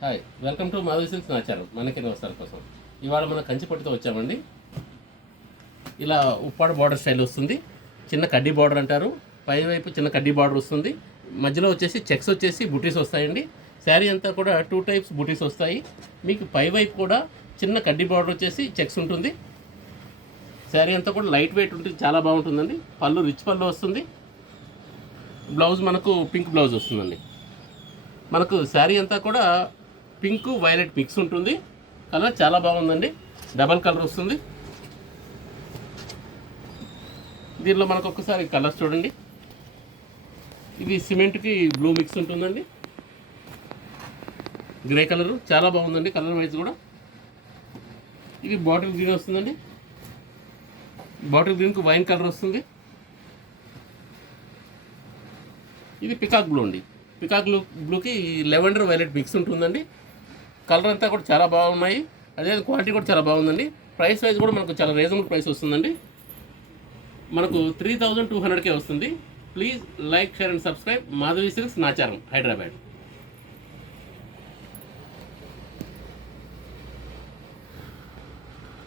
Hi, welcome to Madhavi silks Nacharam. మనకి వస్తారు కోసం ఇవాళ మనం కంచిపట్టుతో వచ్చామండి. ఇలా ఉప్పాడ బార్డర్ స్టైల్ వస్తుంది. చిన్న కడ్డీ బార్డర్ అంటారు. పై వైపు చిన్న కడ్డీ బార్డర్ వస్తుంది. మధ్యలో వచ్చేసి చెక్స్ వచ్చేసి బుటీస్ వస్తాయండి. శారీ అంతా కూడా 2 టైప్స్ బుటీస్ వస్తాయి. మీకు పై వైపు కూడా చిన్న కడ్డీ బార్డర్ వచ్చేసి చెక్స్ ఉంటుంది. శారీ అంతా కూడా లైట్ వెయిట్ ఉంటుంది, చాలా బాగుంటుందండి. పళ్ళు రిచ్ పళ్ళు వస్తుంది. బ్లౌజ్ మనకు పింక్ బ్లౌజ్ వస్తుందండి. మనకు శారీ అంతా కూడా పింక్ వైలెట్ మిక్స్ ఉంటుంది. కలర్ చాలా బాగుందండి, డబల్ కలర్ వస్తుంది. దీనిలో మనకు ఒక్కసారి కలర్స్ చూడండి. ఇది సిమెంట్కి బ్లూ మిక్స్ ఉంటుందండి. గ్రే కలరు చాలా బాగుందండి, కలర్ వైజ్ కూడా. ఇది బాటిల్ గ్రీన్ వస్తుందండి. బాటిల్ గ్రీన్కి వైన్ కలర్ వస్తుంది. ఇది పికాక్ బ్లూ అండి. పికాక్ బ్లూకి లెవెండర్ వైలెట్ మిక్స్ ఉంటుందండి. కలర్ అంతా కూడా చాలా బాగున్నాయి. అదే క్వాలిటీ కూడా చాలా బాగుందండి. ప్రైస్ వైజ్ కూడా మనకు చాలా రీజనబుల్ ప్రైస్ వస్తుందండి. మనకు 3200కే వస్తుంది. Please like, share and subscribe. Madhavi silks Nacharam, Hyderabad.